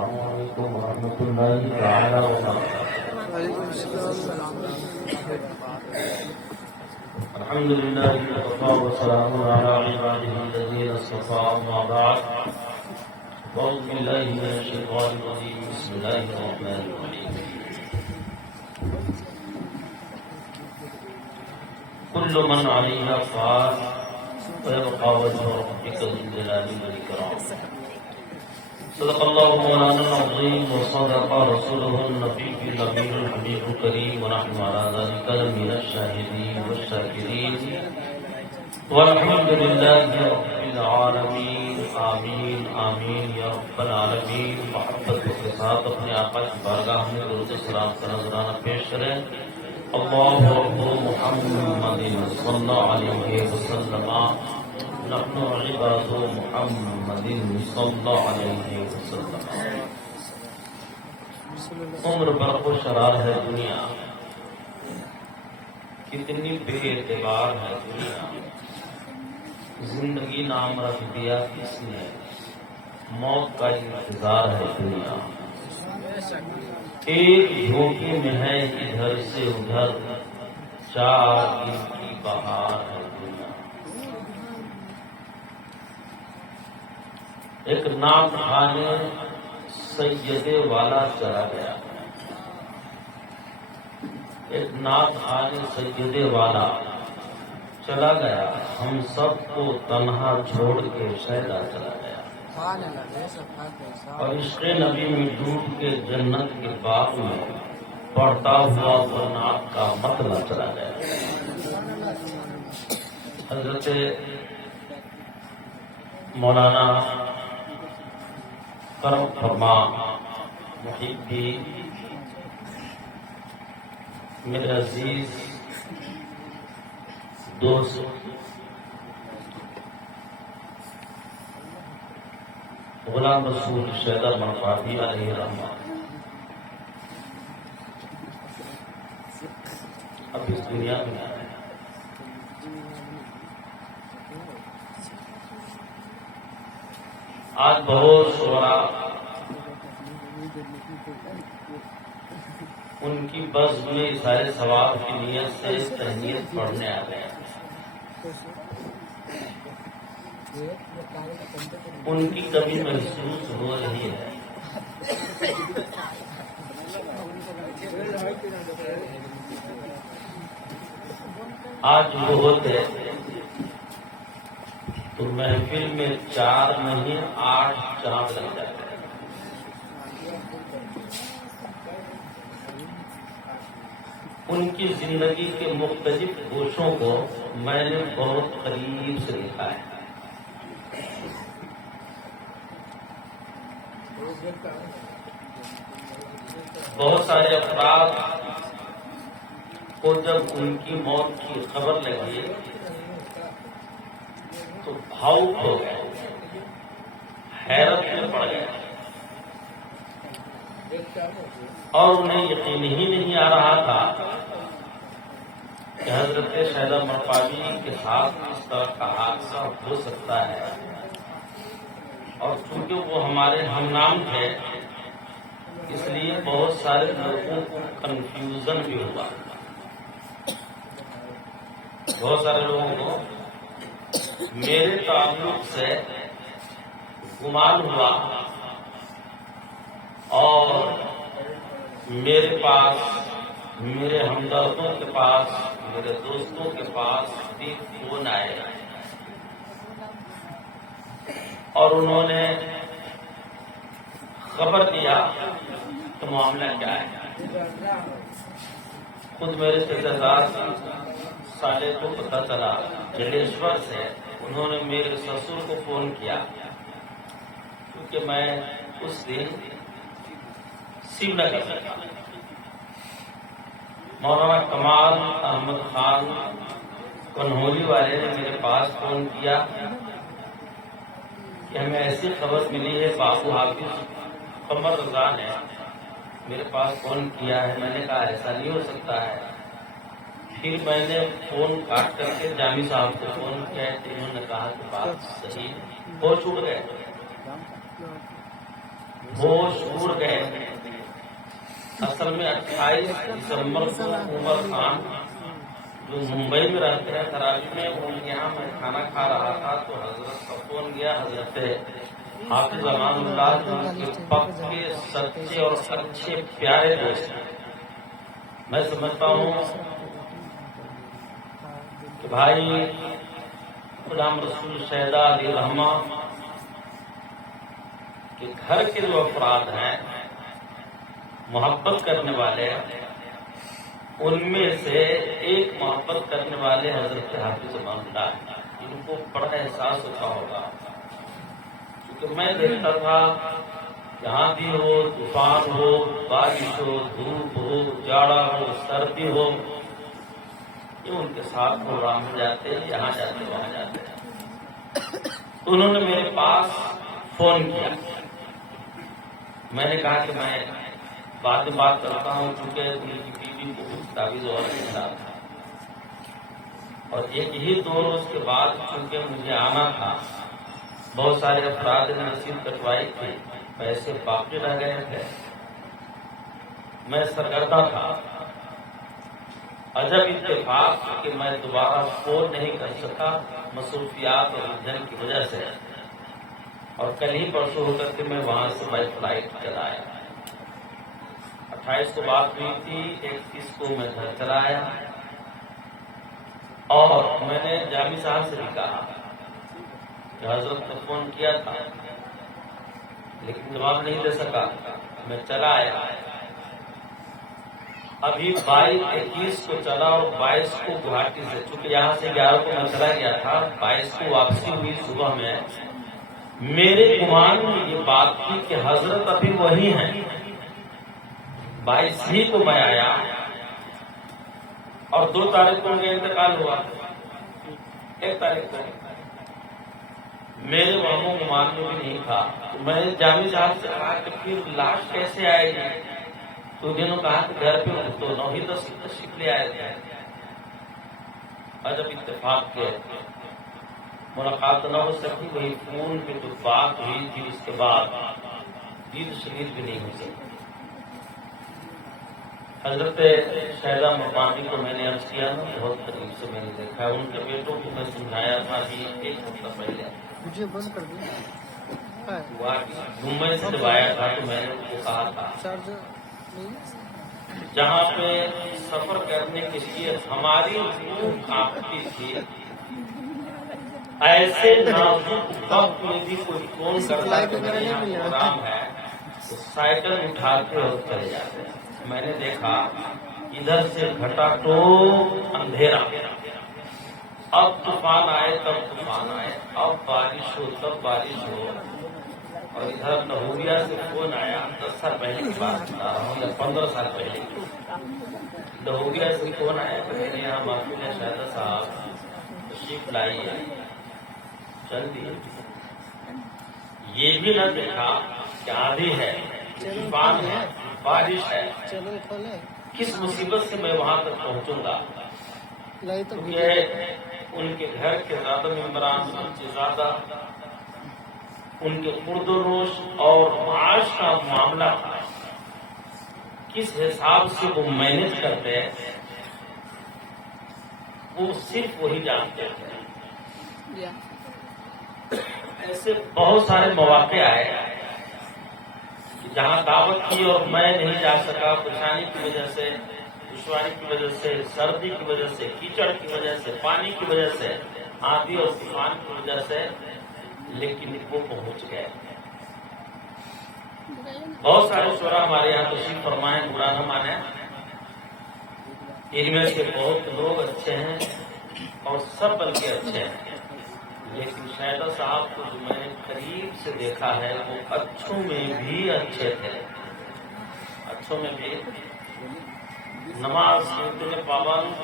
السلام علیکم ورحمۃ اللہ تعالی وبرکاتہ۔ وعلیکم السلام۔ الحمد لله وكفى وسلام على عباده الذين اصطفى، أما بعد أعوذ بالله من الشيطان الرجيم، بسم الله الرحمن الرحيم۔ كل من عليها فان ويبقى وجه ربك ذو الجلال والإكرام۔ صدق الله مولانا العظيم وصدق رسوله النبي الأمين الحبيب الكريم، ونحن على ذلك من الشاهدين والشاكرين، والحمد لله رب العالمين۔ آمین آمین یا رب العالمین۔ محبت کے ساتھ اپنے آقا کی بارگاہ میں درود و سلام کا نذرانہ پیش کریں۔ اللہ رب محمد صلی اللہ علیہ وسلم، نحن عباد محمد صلی اللہ علیہ وسلم۔ عمر برق و شرار ہے دنیا، کتنی بے اعتبار ہے دنیا، زندگی نام رکھ دیا کس نے، موت کا انتظار ہے دنیا۔ ایک جھونکی میں ہے ادھر سے ادھر، چار دن کی بہار ہے دنیا۔ ایک نعت خانے سیدے والا چلا گیا، ایک نعت خانے سیدے والا چلا گیا، ہم سب کو تنہا چھوڑ کے شہدا چلا گیا، اور عشق نبی میں ڈوب کے جنت کے باغ میں پڑھتا ہوا وہ نعت کا مطلع چلا گیا۔ حضرت مولانا کرم فرما محبی میرے عزیز دوست غلام رسول شیدر مرفادی علیہ رحمہ اب اس دنیا میں آئے۔ آج بہت شعراء ان کی بزم میں اظہار ثواب کی نیت سے تہنیت پڑھنے آ گئے، ان کی کمی محسوس ہو رہی ہے۔ آج وہ ہوتے تو محفل میں 4 نہیں 8 چاند لگ جاتے۔ ان کی زندگی کے مختلف گوشوں کو میں نے بہت قریب سے دیکھا ہے۔ بہت سارے افراد کو جب ان کی موت کی خبر لگی تو بھاؤک ہو گئے، حیرت میں پڑ گئے، اور انہیں یقین ہی نہیں آ رہا تھا کہ حضرت شیدہ مرفادی کے ساتھ اس طرح کا حادثہ ہو سکتا ہے۔ اور چونکہ وہ ہمارے ہم نام تھے اس لیے بہت سارے لوگوں کو کنفیوژن بھی ہوا، بہت سارے لوگوں کو میرے تعلق سے گمان ہوا، اور میرے پاس، میرے ہمدردوں کے پاس، میرے دوستوں کے پاس بھی فون آئے، اور انہوں نے خبر دیا کہ معاملہ کیا ہے۔ خود میرے رشتےدار سالے کو پتہ چلا جلیشور سے، انہوں نے میرے سسر کو فون کیا، کیونکہ میں اس دن سیو نگر میں تھا۔ مولانا کمال احمد خان کنہولی والے نے میرے پاس فون کیا کہ ہمیں ایسی خبر ملی ہے، بابو حافظ قمر رضا نے میرے پاس فون کیا ہے۔ میں نے کہا ایسا نہیں ہو سکتا ہے۔ پھر میں نے فون کاٹ کر کے جامی صاحب کو فون کیا، انہوں نے کہا کہ بات صحیح ہو چک گئے۔ ہوش اڑ گئے. اصل میں 28 دسمبر کو عمر خان جو ممبئی میں رہتے ہیں کراچی میں، ان کے یہاں میں کھانا کھا رہا تھا تو حضرت کا فون گیا. حضرت حافظ امان اللہ جو ان کے پکے سچے اور اچھے پیارے دوست ہیں. میں سمجھتا ہوں کہ بھائی غلام رسول شہداء علی رحمہ کے گھر کے جو افراد ہیں محبت کرنے والے، ان میں سے ایک محبت کرنے والے حضرت حافظ امان اللہ ہیں. ان کو بڑا احساس ہوتا ہوگا، کیونکہ میں دیکھتا تھا جہاں بھی ہو، طوفان ہو، بارش ہو، دھوپ ہو، جاڑا ہو، سردی ہو، یہ ان کے ساتھ پروگرام میں جاتے، یہاں جاتے وہاں جاتے. انہوں نے میرے پاس فون کیا. میں نے کہا کہ میں بعد میں بات کرتا ہوں، کیونکہ ان کی بیوی بہت قابض اور احساس تھا. اور ایک ہی 2 روز کے بعد چونکہ مجھے آنا تھا، بہت سارے افراد نے رسید کٹوائی تھی، پیسے باقی رہ گئے تھے، میں سرگردہ تھا. عجب اتفاق کہ میں دوبارہ فون نہیں کر سکا مصروفیات اور الجھن کی وجہ سے، اور کل ہی پرسوں ہو کر کے میں وہاں سے بائی فلائٹ چلا آیا. 28 کو بات ہوئی تھی، 31 کو میں گھر چلا آیا. اور میں نے جامی صاحب سے بھی کہا کہ حضرت نے فون کیا تھا لیکن جواب نہیں دے سکا، میں چلا آیا. ابھی 22-21 کو چلا اور 22 کو گوہاٹی سے، چونکہ یہاں سے 11 کو میں چلا گیا تھا، 22 کو واپسی ہوئی صبح میں. میرے گمان میں یہ بات تھی کہ حضرت ابھی وہی ہیں. 22 ہی کو میں آیا اور 2 تاریخ کو ان کا انتقال ہوا. 1 تاریخ کو میرے وہم و گمان میں بھی نہیں تھا. میں نے جامی صاحب سے کہا کہ پھر لاش کیسے آئے گی؟ تو انہوں نے کہا کہ گھر پہ تو 9 ہی 10 تشریف لے آئے تھے. عجب اتفاق کے ملاقات نہ ہو سکی، وہی فون پہ جو بات ہوئی تھی اس کے بعد دید شدید بھی نہیں ہو سکی. حضرت شہداء مقامی کو میں نے عرض کیا نا، بہت قریب سے میں نے دیکھا ہے. ان کے بیٹوں کو میں سمجھایا تھا کہ 1 ہفتہ پہلے مجھے بند کر دیا ممبئی سے جب آیا تھا تو میں نے ان کو کہا تھا جہاں پہ سفر کرنے کے لیے ہماری روح کانپتی تھی، ایسے نازک وقت میں بھی کوئی فون کرتا کہ میرے یہاں پروگرام ہے تو سائیکل اٹھاتے اور چلے جاتے. میں نے دیکھا ادھر سے گھٹا ٹوپ اندھیرا، اب طوفان آئے تب طوفان آئے، اب بارش ہو تب بارش ہو. اور ادھر لہوریا سے فون آیا، 10 سال پہلے کی بات بتا رہا ہوں یا 15 سال پہلے کی. لہوریا سے فون آیا کہ میرے یہاں محفوظ شہداء صاحب تشریف لائیے. چل دیے. یہ بھی نہ دیکھا کہ آندھی ہے، طوفان ہے، بارش ہے، کس مصیبت سے میں وہاں تک پہنچوں گا. کیونکہ ان کے گھر کے زیادہ ممبران زیادہ ان کے خرد و نوش اور معاش کا معاملہ تھا، کس حساب سے وہ مینج کرتے وہ صرف وہی جانتے تھے. ایسے بہت سارے مواقع آئے جہاں دعوت کی اور میں نہیں جا سکا، پریشانی کی وجہ سے، دشواری کی وجہ سے، سردی کی وجہ سے، کیچڑ کی وجہ سے، پانی کی وجہ سے، آندھی اور طوفان کی وجہ سے، لیکن وہ پہنچ گئے. بہت سارے شعراء ہمارے یہاں تشریف فرمائے، برا نہ مانے. ان میں سے بہت لوگ اچھے ہیں اور سب بلکہ اچھے ہیں، لیکن شہداء صاحب کو جو میں نے قریب سے دیکھا ہے وہ اچھوں میں بھی اچھے تھے. اچھوں میں بھی نماز کے اتنے پابند.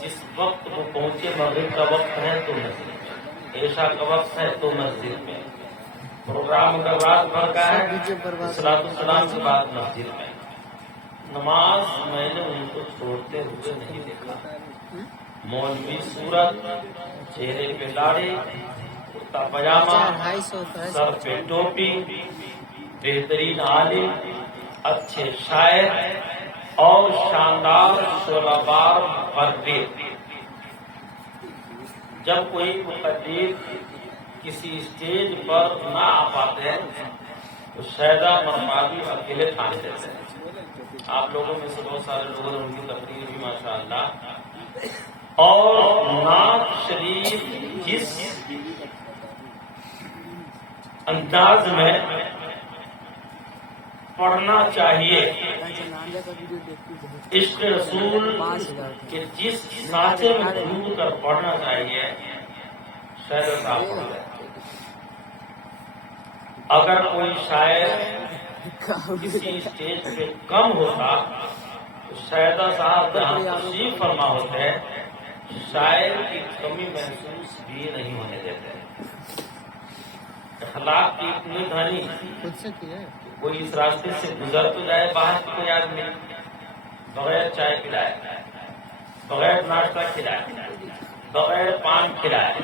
جس وقت وہ پہنچے مغرب کا وقت ہے تو مسجد میں، عشاء کا وقت ہے تو مسجد میں، پروگرام کا رات بھر کا ہے صلاۃ السلام کے بعد مسجد میں. نماز میں نے ان کو چھوڑتے ہوئے نہیں دیکھا. مولوی صورت، چہرے پہ داڑھی، کرتا پاجامہ، 250 سر پہ ٹوپی، بہترین عالم، اچھے شاعر اور شاندار شعلہ مقرر۔ جب کوئی مقرر کسی اسٹیج پر نہ آ پاتے تو شیدا مرمادی اکیلے کھانے دیتے ہیں۔ آپ لوگوں میں سے بہت سارے لوگوں نے ان کی تقریر بھی ماشاءاللہ، اور نعت شریف جس انداز میں پڑھنا چاہیے، عشق رسول کے جس سانچے میں ڈوب کر پڑھنا چاہیے، شاعر صاحب پڑھ رہے ہیں۔ اگر کوئی شاعر کسی اسٹیج پہ کم ہوتا تو شاہدہ صاحب جہاں تشریف فرما ہوتے، شاعر کی کمی محسوس بھی نہیں ہونے دیتے۔ اخلاق کی اتنی دھنی، خود سے کیا ہے؟ کوئی اس راستے سے گزر تو جائے باہر کی کوئی آدمی، بغیر چائے پلائے، بغیر ناشتہ کھلائے، بغیر پان کھلائے،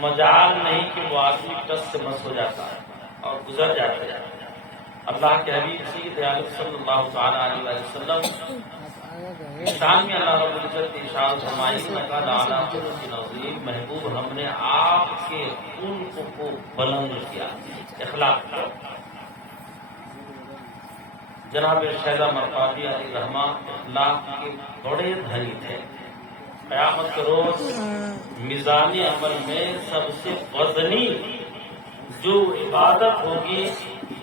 مجال نہیں کہ وہ آدمی ٹس سے مس ہو جاتا ہے اور گزر جاتا ہے۔ اللہ کے حبیب سید عالم صلی اللہ تعالی علیہ وسلم شان میں اللہ رب العزت کی ارشاد فرمائی، لقد اعلیٰ قدرت عظیم، محبوب ہم نے آپ کے خلق کو بلند کیا، اخلاق کو۔ جناب شیدا مرقادی علیہ رحمہ اخلاق کے بڑے دھنی تھے۔ قیامت کے روز میزان عمل میں سب سے وزنی جو عبادت ہوگی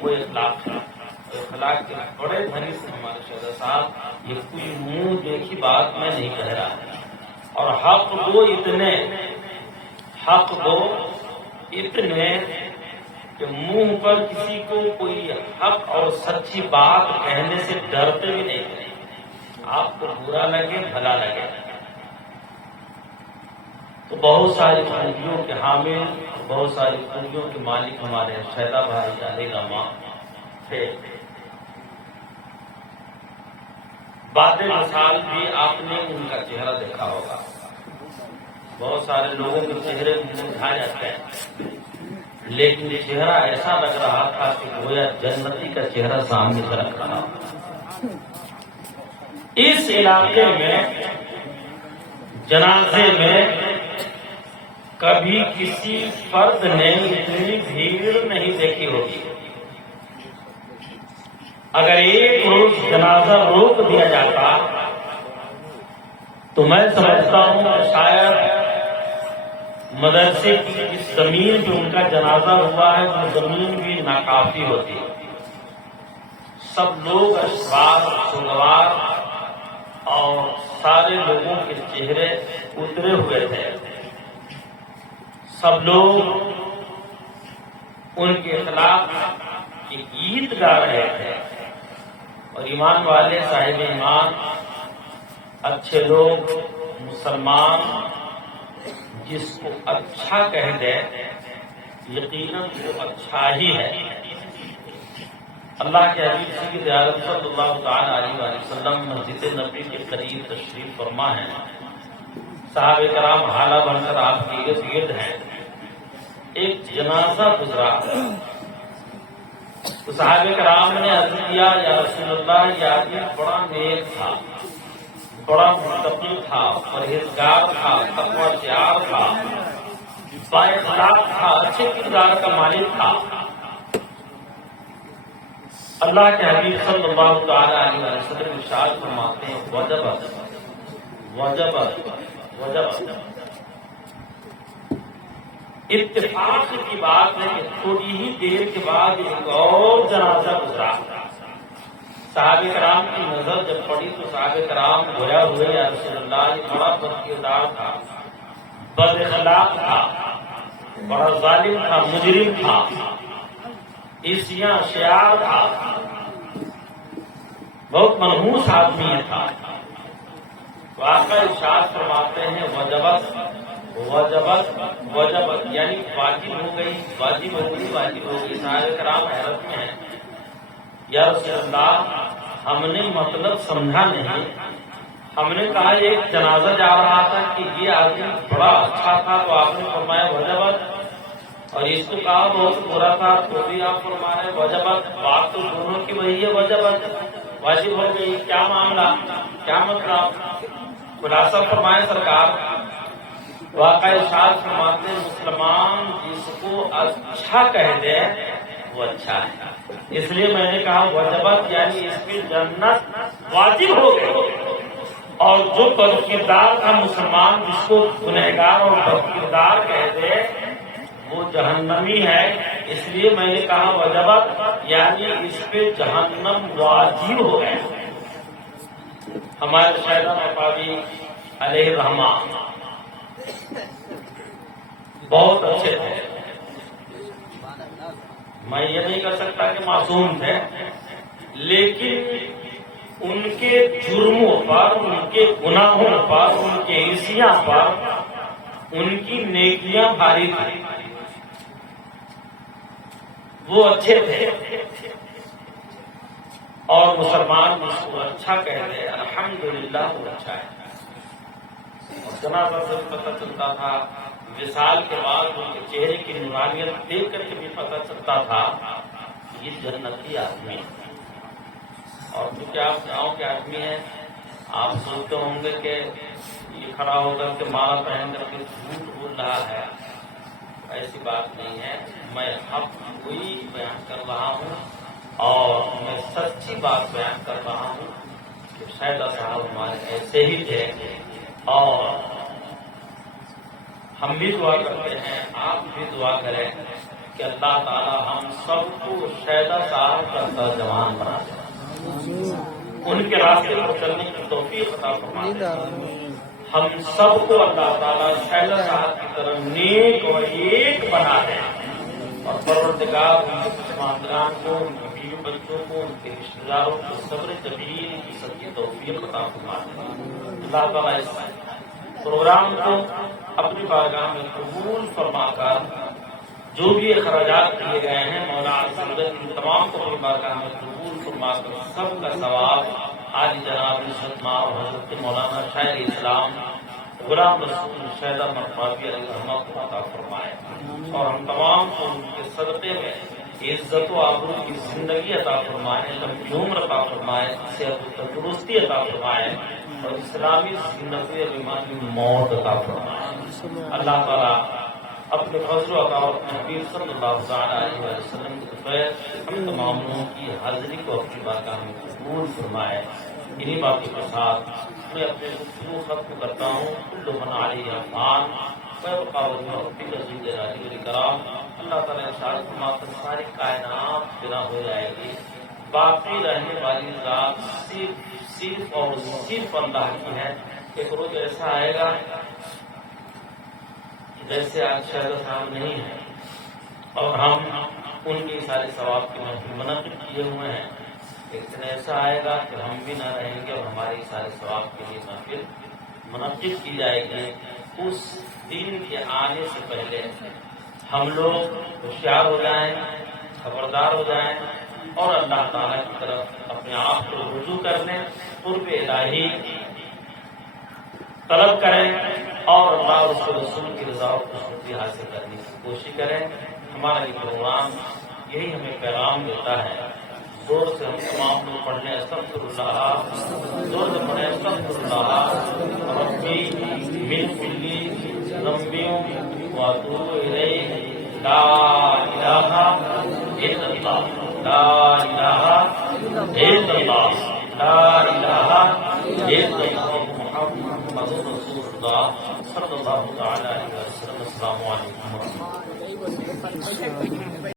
وہ اخلاق ہے۔ اخلاق کے بڑے دھنی سے ہمارے شیدا صاحب، یہ کوئی منہ دیکھی بات میں نہیں کہہ رہا، اور حق وہ اتنے کہ منہ پر کسی کو کوئی حق اور سچی بات کہنے سے ڈرتے بھی نہیں تھے، آپ کو برا لگے بھلا لگے۔ تو بہت ساری خوبیوں کے حامل، بہت ساری خوبیوں کے مالک ہمارے شیدا بھائی علیہ رحمہ تھے۔ بعد مثال بھی آپ نے ان کا چہرہ دیکھا ہوگا، بہت سارے لوگوں کے چہرے مرجھا جاتے ہیں، لیکن یہ چہرہ ایسا لگ رہا تھا کہ گویا جنتی کا چہرہ سامنے سے رکھ رہا تھا۔ اس علاقے میں جنازے میں کبھی کسی فرد نے اتنی بھیڑ نہیں دیکھی ہوگی۔ اگر ایک روز جنازہ روک دیا جاتا تو میں سمجھتا ہوں کہ شاید مدرسے کی اس زمین پہ ان کا جنازہ ہوا ہے وہ زمین بھی ناکافی ہوتی۔ سب لوگ اشراف سوگوار اور سارے لوگوں کے چہرے اترے ہوئے تھے، سب لوگ ان کے خلاف کی گیت گا رہے تھے، اور ایمان والے صاحب ایمان اچھے لوگ مسلمان جس کو اچھا کہہ دے یقیناً وہ اچھا ہی ہے۔ اللہ کے حبیب سید عالم صلی اللہ تعالی علیہ وسلم مسجد نبی کے قریب تشریف فرما ہے، صحابہ کرام حالہ بن کر آپ کے ارد گرد ہیں۔ ایک جنازہ گزرا تو صحابہ کرام نے عرض کیا، یا رسول اللہ، یہ آدمی بڑا نیک تھا، بڑا متقی تھا، پرہیزگار تھا، تقویٰ دار تھا، بااخلاق تھا، اچھے کردار کا مالک تھا۔ اللہ کے حبیب صلی اللہ تعالی علیہ وسلم ارشاد فرماتے ہیں، وجبت وجبت وجبت۔ اتفاق کی بات ہے کہ تھوڑی ہی دیر کے بعد ایک اور جنازہ گزرا۔ صحابہ کرام کی نظر جب پڑی تو صحابہ کرام گویا ہوئے، یا رسول اللہ، یہ بڑا بدکردار تھا، بد اخلاق تھا، بڑا ظالم تھا، مجرم تھا، عیسیاں شیار تھا، بہت منحوس آدمی تھا۔ واقعہ ارشاد فرماتے ہیں، وجبت وجبت وجبت، یعنی واجب ہو گئی، واجب ہو گئی، واجب ہو گئی۔ صحابہ کرام حیرت میں ہیں، یا رسول اللہ، ہم نے مطلب سمجھا نہیں، ہم نے کہا ایک جنازہ جا رہا تھا کہ یہ آدمی بڑا اچھا تھا، تو آپ نے فرمایا وجبت، اس کو کہا بہت برا تھا تو بھی آپ فرما رہے ہیں وجبت، بات تو دونوں کی وہی ہے، وجبت واجب ہو گئی، کیا معاملہ، کیا مطلب؟ خلاصہ فرمائے سرکار، واقع ارشاد فرماتے ہیں مسلمان جس کو اچھا کہہ دے وہ اچھا ہے۔ اس لیے میں نے کہا وجبت یعنی اس کی جنت واجب ہو گئی، اور جو بدکردار کا مسلمان جس کو گنہگار اور بدکردار کہہ دے وہ جہنمی ہے۔ اس لیے میں نے کہا وجبت یعنی اس پہ جہنم واجب ہو گئے۔ ہمارے شہزادہ مقابی علیہ الرحمہ بہت اچھے تھے، میں یہ نہیں کہہ سکتا کہ معصوم تھے، لیکن ان کے جرموں پر، ان کے گناہوں پر، ان کے عصیاں پر ان کی نیکیاں بھاری تھیں، وہ اچھے تھے، اور مسلمان اس کو اچھا کہتے ہیں الحمدللہ وہ اچھا ہے۔ اور جنازہ سے پتہ چلتا تھا، وصال کے بعد ان کے چہرے کی نورانیت دیکھ کر کے بھی پتہ چلتا تھا یہ جنتی آدمی ہے۔ اور کیونکہ آپ گاؤں کے آدمی ہیں، آپ سوچتے ہوں گے کہ یہ کھڑا ہو کر کے مالا پہن کر کے جھوٹ بول رہا ہے، ایسی بات نہیں ہے، میں حق وہی بیان کر رہا ہوں اور میں سچی بات بیان کر رہا ہوں کہ شہزادہ صاحب ہمارے ایسے ہی تھے، اور ہم بھی دعا کرتے ہیں، آپ بھی دعا کریں کہ اللہ تعالی ہم سب کو شہزادہ صاحب کا ترجمان بنا دے، ان کے راستے پر چلنے کی توفیق عطا فرما دے۔ ہم سب کو اللہ تعالیٰ شہزادہ صاحب کی طرح نیک اور ایک بنا دے، اور پروردگار ان کے خاندان کو، ان کے بیوی بچوں کو، ان کے رشتے داروں کو صبر جمیل کی سچی توفیق عطا فرما دے۔ اللہ تعالیٰ اس پروگرام کو اپنی بارگاہ میں قبول فرما کر جو بھی اخراجات کیے گئے ہیں مولا عز و جل ان تمام کو اپنی بارگاہ میں قبول فرما کر سب کا ثواب عالی جناب عزت مآب حضرت مولانا شاعر اسلام غلام رسول شہزادہ مقبوی علیہ الرحمہ کو عطا فرمائے، اور ہم تمام کو ان کے صدقے میں عزت و آبرو کی زندگی عطا فرمائے، لمبی عمر عطا فرمائے، صحت و تندرستی عطا فرمائے، اور اسلامی زندگی اور ایمانی موت عطا فرمائے۔ اللہ تعالیٰ اپنے فضل و عطا اور حبیب صلی اللہ تعالیٰ علیہ وسلم کے بغیر ہم تمام لوگوں کی حاضری کو اپنی بارگاہ میں قبول فرمائے۔ انہی باتوں کے ساتھ میں اپنے گفتگو ختم کرتا ہوں۔ کل من علیہا فان ویبقی وجہ ربک ذو الجلال والاکرام۔ اللہ تعالیٰ ارشاد فرماتے ہیں ساری کائنات بنا ہو جائے گی، باقی رہنے والی ذات صرف اور صرف اللہ کی ہے۔ ایک روز ایسا آئے گا جیسے آج شہزادہ صاحب نہیں ہے، اور ہم ان کی سارے ثواب کی محفل منعقد کیے ہوئے ہیں، ایک دن ایسا آئے گا کہ ہم بھی نہ رہیں گے اور ہمارے سارے ثواب کے لیے محفل منعقد کی جائے گی۔ اس دن کے آنے سے پہلے ہم لوگ ہوشیار ہو جائیں، خبردار ہو جائیں، اور اللہ تعالیٰ کی طرف اپنے آپ کو رجوع کرنے، قرب الہی طلب کریں، اور اللہ اور اس کے رسول کی رضا اور خوشنودی حاصل کرنے کی کوشش کریں۔ ہمارا یہ پروگرام یہی ہمیں پیغام دیتا ہے۔ زور سے ہم تمام لوگ پڑھ لیں استغفراللہ، زور سے پڑھیں استغفراللہ ربی من کل ذنب واتوب الیہ، لا الہ الا اللہ، لا الہ الا اللہ، لا الہ الا اللہ، محمد رسول اللہ صلی اللہ تعالی علیہ وسلم۔ السلام علیکم ورحمۃ اللہ۔